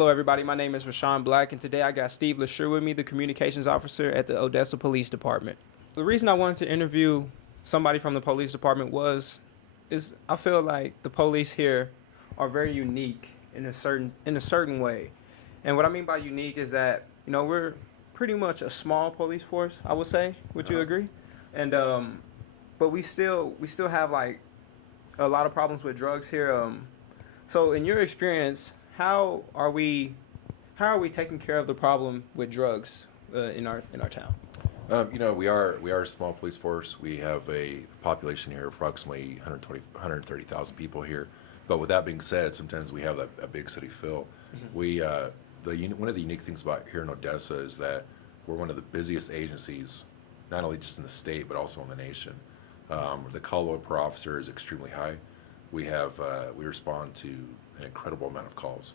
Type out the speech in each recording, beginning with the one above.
Hello, everybody. My name is Rashawn Black, and today I got Steve LeSueur with me, the communications officer at the Odessa Police Department. The reason I wanted to interview somebody from the police department is I feel like the police here are very unique in a certain way, and what I mean by unique is that we're pretty much a small police force. I would say. Would you agree? And but we still have like a lot of problems with drugs here. So in your experience, how are we taking care of the problem with drugs in our town? We are a small police force. We have a population here of approximately 130,000 people here. But with that being said, sometimes we have a big city feel. We one of the unique things about here in Odessa is that we're one of the busiest agencies, not only just in the state but also in the nation. The call load per officer is extremely high. We respond to an incredible amount of calls.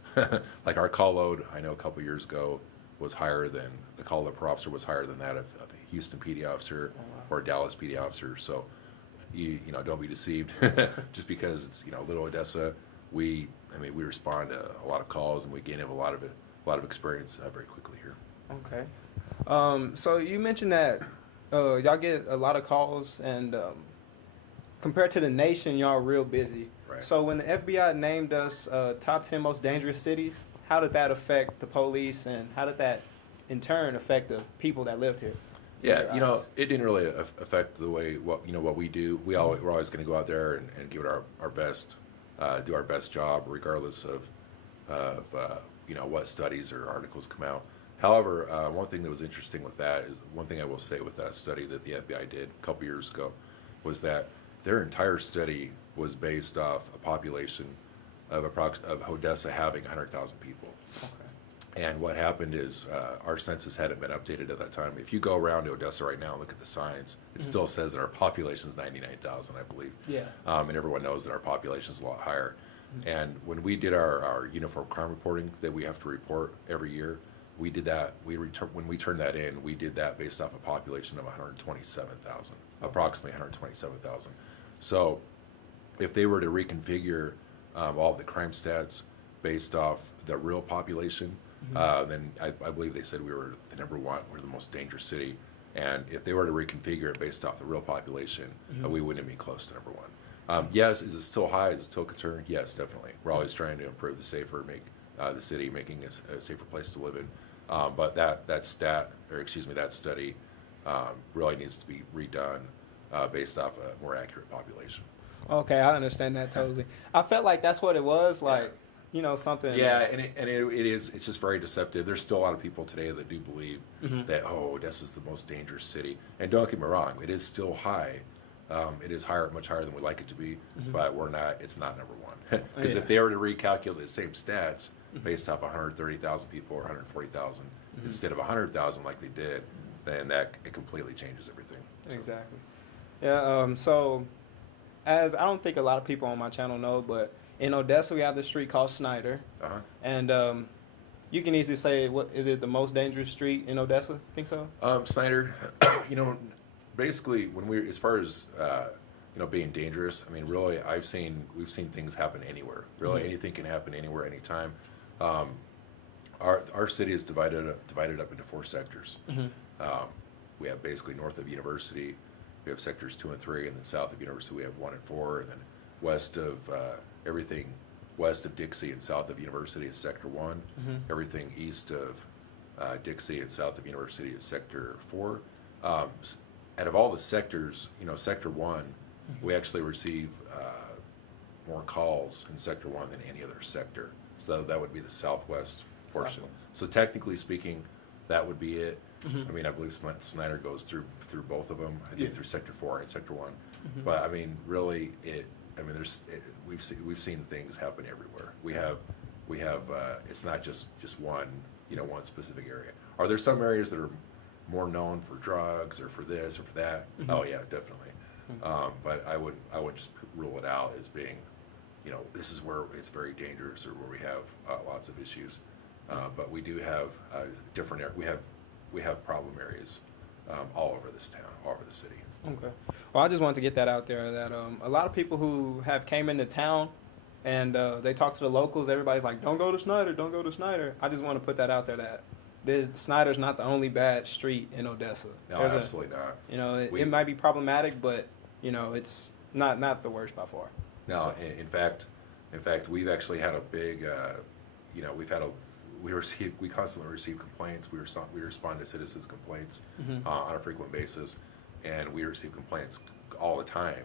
Like our call load, I know a couple years ago was higher than the call load per officer was higher than that of a Houston PD officer or a Dallas PD officer. So don't be deceived just because it's Little Odessa. We respond to a lot of calls and we gain a lot of experience very quickly here. Okay. So you mentioned that y'all get a lot of calls, and compared to the nation, y'all are real busy. Right. So when the FBI named us top 10 most dangerous cities, how did that affect the police, and how did that in turn affect the people that lived here? Yeah, it didn't really affect the way what we do. We're always going to go out there and give it our best, do our best job, regardless of what studies or articles come out. However, one thing that was interesting with that is one thing I will say with that study that the FBI did a couple years ago was that their entire study was based off a population of Odessa having 100,000 people. Okay. And what happened is our census hadn't been updated at that time. If you go around to Odessa right now and look at the signs, it still says that our population is 99,000, I believe. Yeah. And everyone knows that our population is a lot higher. And when we did our uniform crime reporting that we have to report every year, we did that. When we turned that in, we did that based off a population of 127,000, approximately 127,000. So if they were to reconfigure all of the crime stats based off the real population, then I believe they said we were the number one, we're the most dangerous city. And if they were to reconfigure it based off the real population, we wouldn't be close to number one. Yes, is it still high? Is it still a concern? Yes, definitely. We're always trying to improve the the city, making a safer place to live in. But that study really needs to be redone based off a more accurate population. Okay, I understand that totally. I felt like that's what it was, like, something. Yeah, and it is. It's just very deceptive. There's still a lot of people today that do believe that Odessa's the most dangerous city. And don't get me wrong, it is still high. It is much higher than we'd like it to be, but we're not. It's not number one. Because if they were to recalculate the same stats based off 130,000 people or 140,000 instead of 100,000 like they did, then it completely changes everything. So. Exactly. Yeah. So, as I don't think a lot of people on my channel know, but in Odessa we have this street called Snyder, and you can easily say, what is it, the most dangerous street in Odessa? Think so? Snyder, basically as far as being dangerous, I mean, really, we've seen things happen anywhere. Really, anything can happen anywhere, anytime. Our city is divided up into 4 sectors. We have basically north of University, we have sectors 2 and 3, and then south of University we have 1 and 4, and then west of everything west of Dixie and south of University is sector 1. Everything east of Dixie and south of University is sector 4. Out of all the sectors, sector 1, we actually receive more calls in sector 1 than any other sector. So that would be the southwest portion. So technically speaking, that would be it. I mean, I believe Snyder goes through both of them. I think through sector 4 and sector 1. But I mean, really, we've seen things happen everywhere. We have it's not just one one specific area. Are there some areas that are more known for drugs or for this or for that? Oh yeah, definitely. But I would just rule it out as being, this is where it's very dangerous or where we have lots of issues. But we do have we have problem areas all over this town, all over the city. Okay. Well, I just wanted to get that out there that a lot of people who have came into town and they talk to the locals. Everybody's like, "Don't go to Snyder, don't go to Snyder." I just want to put that out there that Snyder's not the only bad street in Odessa. No, absolutely not. You know, it might be problematic, but you know, it's not the worst by far. No, in fact, we've actually had a big, you know, we constantly receive complaints. We respond to citizens' complaints on a frequent basis, and we receive complaints all the time.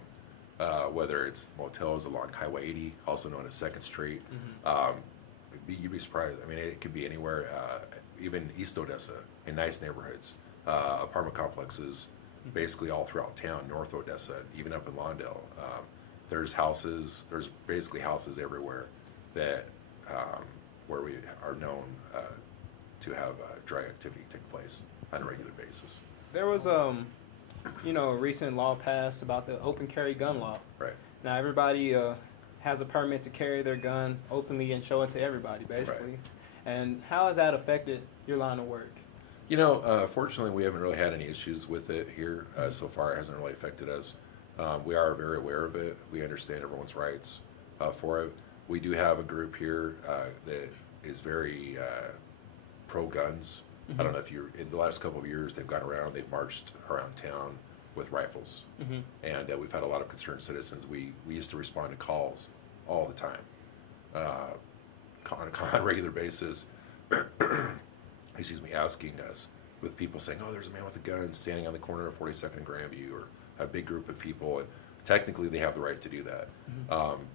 Whether it's motels along Highway 80, also known as Second Street. You'd be surprised. I mean, it could be anywhere, even East Odessa, in nice neighborhoods, apartment complexes, basically all throughout town, North Odessa, even up in Lawndale. There's basically houses everywhere that where we are known to have drug activity take place on a regular basis. There was you know, a recent law passed about the open carry gun law. Right. Now everybody has a permit to carry their gun openly and show it to everybody, basically. Right. And how has that affected your line of work? You know, fortunately, we haven't really had any issues with it here so far. It hasn't really affected us. We are very aware of it. We understand everyone's rights for it. We do have a group here that is very pro-guns. I don't know if you're, in the last couple of years, they've gone around, they've marched around town with rifles. And we've had a lot of concerned citizens. We used to respond to calls all the time, on a regular basis, excuse me, asking us, with people saying, oh, there's a man with a gun standing on the corner of 42nd and Grandview, or a big group of people. And technically, they have the right to do that.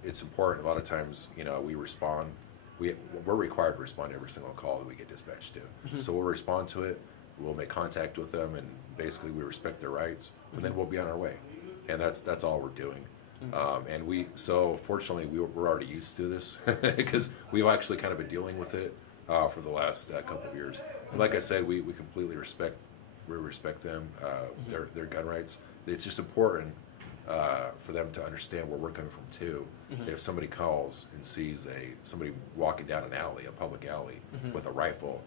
It's important. A lot of times, you know, we respond. We're required to respond to every single call that we get dispatched to. So we'll respond to it, we'll make contact with them, and basically we respect their rights, and then we'll be on our way. And that's all we're doing. So fortunately, we're already used to this because we've actually kind of been dealing with it for the last couple of years. And like I said, we completely respect them, their gun rights. It's just important for them to understand where we're coming from too. If somebody calls and sees somebody walking down an alley, a public alley, with a rifle,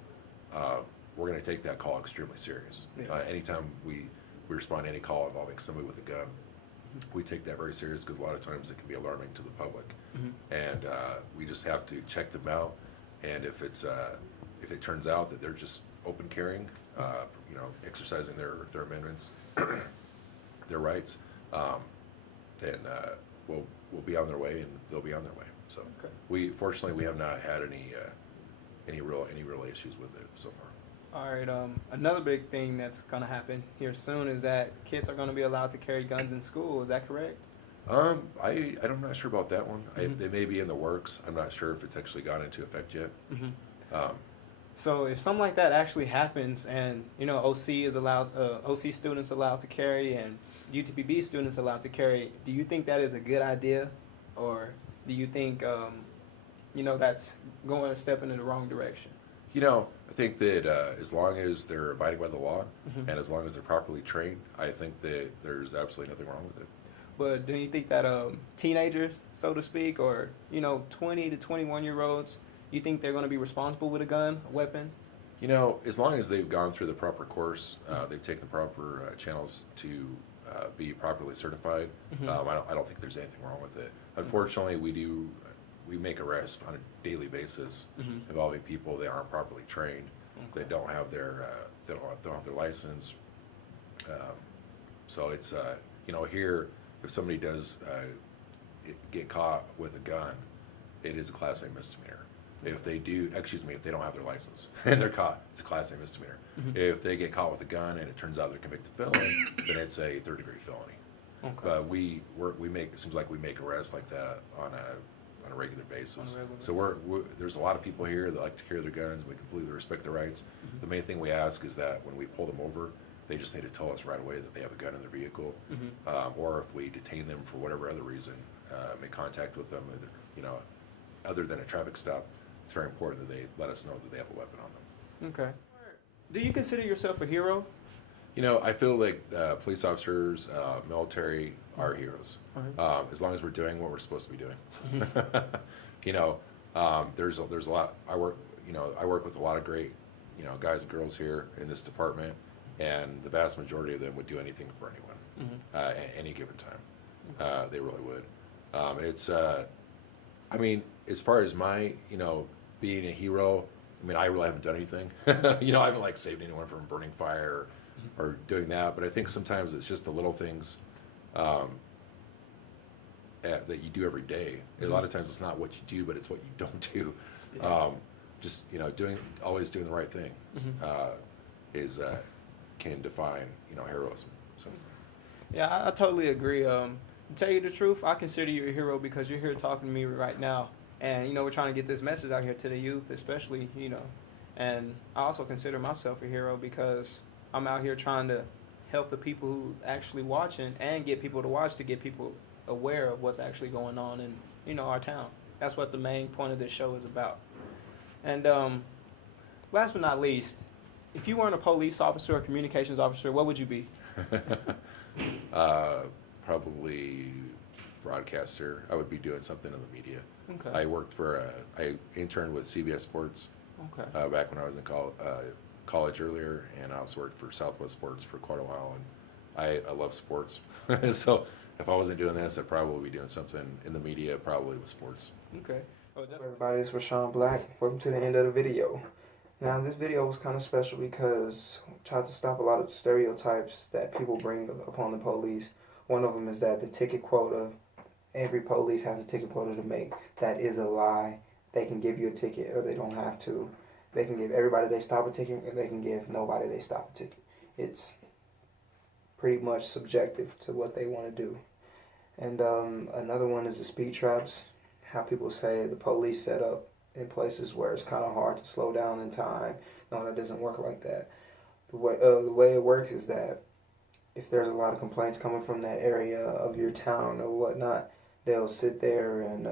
we're going to take that call extremely serious. Yes. Anytime we respond to any call involving somebody with a gun, we take that very serious because a lot of times it can be alarming to the public, and we just have to check them out. And if it turns out that they're just open carrying, you know, exercising their amendments, their rights, then we'll be on their way, and they'll be on their way. So fortunately we have not had any real issues with it so far. All right. Another big thing that's going to happen here soon is that kids are going to be allowed to carry guns in school. Is that correct? I'm not sure about that one. They may be in the works. I'm not sure if it's actually gone into effect yet. So if something like that actually happens, and you know, OC students allowed to carry, and UTPB students allowed to carry, do you think that is a good idea, or do you think you know, that's going a step in the wrong direction? You know, I think that as long as they're abiding by the law, and as long as they're properly trained, I think that there's absolutely nothing wrong with it. But do you think that teenagers, so to speak, or you know, 20 to 21-year-olds, you think they're going to be responsible with a gun, a weapon? You know, as long as they've gone through the proper course, they've taken the proper channels to be properly certified, I don't think there's anything wrong with it. Unfortunately, we make arrests on a daily basis involving people that aren't properly trained, that don't have their license. So it's you know, here, if somebody does get caught with a gun, it is a Class A misdemeanor. If they if they don't have their license and they're caught, it's a Class A misdemeanor. If they get caught with a gun and it turns out they're a convicted felon, then it's a third-degree felony. But it seems like we make arrests like that on a regular basis. So there's a lot of people here that like to carry their guns. We completely respect their rights. The main thing we ask is that when we pull them over, they just need to tell us right away that they have a gun in their vehicle, or if we detain them for whatever other reason, make contact with them, you know, other than a traffic stop, it's very important that they let us know that they have a weapon on them. Okay. Do you consider yourself a hero? You know, I feel like police officers, military are heroes, as long as we're doing what we're supposed to be doing. You know, there's a lot. I work with a lot of great, you know, guys and girls here in this department, and the vast majority of them would do anything for anyone at any given time. They really would. I mean, as far as my, being a hero, I mean, I really haven't done anything. I haven't like saved anyone from burning fire or doing that. But I think sometimes it's just the little things um, that you do every day. A lot of times it's not what you do, but it's what you don't do. Yeah. Just always doing the right thing is can define heroism. So Yeah, I totally agree. To tell you the truth, I consider you a hero because you're here talking to me right now. And, we're trying to get this message out here to the youth, especially, And I also consider myself a hero because I'm out here trying to help the people who actually watching and get people to watch to get people aware of what's actually going on in, our town. That's what the main point of this show is about. And last but not least, if you weren't a police officer or communications officer, what would you be? Probably broadcaster. I would be doing something in the media. Okay. I interned with CBS Sports back when I was in college earlier, and I also worked for Southwest Sports for quite a while, and I love sports. So if I wasn't doing this, I'd probably be doing something in the media, probably with sports. Okay. Hello everybody, it's LeSueur Black. Welcome to the end of the video. Now this video was kind of special because I tried to stop a lot of stereotypes that people bring upon the police. One of them is that the ticket quota, every police has a ticket quota to make. That is a lie. They can give you a ticket or they don't have to. They can give everybody they stop a ticket or they can give nobody they stop a ticket. It's pretty much subjective to what they want to do. And another one is the speed traps. How people say the police set up in places where it's kind of hard to slow down in time. No, that doesn't work like that. The way it works is that if there's a lot of complaints coming from that area of your town or whatnot, they'll sit there and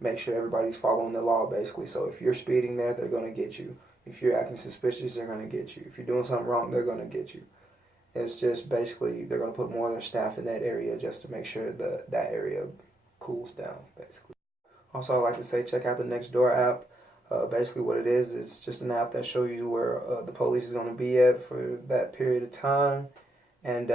make sure everybody's following the law, basically. So if you're speeding there, they're going to get you. If you're acting suspicious, they're going to get you. If you're doing something wrong, they're going to get you. It's just basically they're going to put more of their staff in that area just to make sure that area cools down, basically. Also, I'd like to say check out the Nextdoor app. Basically what it is, it's just an app that shows you where the police is going to be at for that period of time. And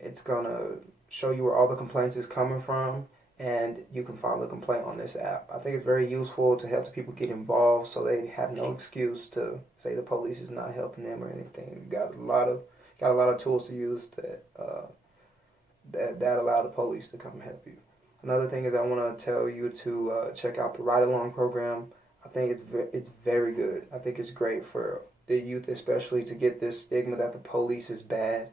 it's going to show you where all the complaints is coming from. And you can file a complaint on this app. I think it's very useful to help the people get involved so they have no excuse to say the police is not helping them or anything. You've got a lot of tools to use that allow the police to come help you. Another thing is I want to tell you to check out the Ride Along program. I think it's very good. I think it's great for the youth, especially to get this stigma that the police is bad.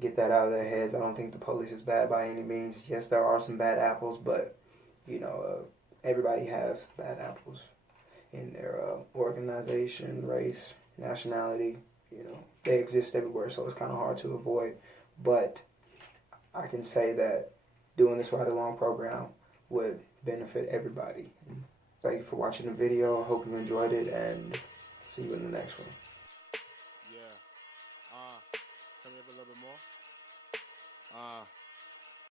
Get that out of their heads. I don't think the police is bad by any means. Yes, there are some bad apples, but everybody has bad apples in their organization, race, nationality. They exist everywhere, so it's kind of hard to avoid. But I can say that doing this Ride Along program would benefit everybody. Thank you for watching the video. I hope you enjoyed it, and see you in the next one. Yeah. Turn me up a little bit more.